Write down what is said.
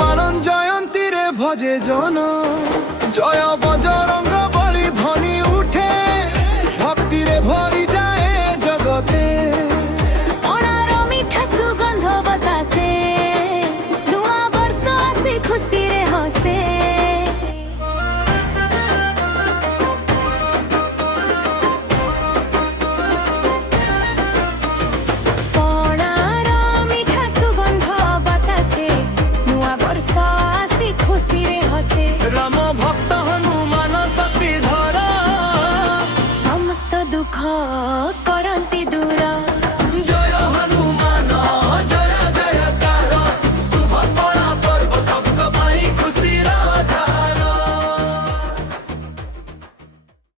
मान जयंती रे भजे जन जय बजरंग बली ध्वनि उठे भक्ति रे भरी जाए जगते अणार मिठा सुगंध बतासे नुआ वर्ष आसी खुशी रे हसे राम भक्त हनुमान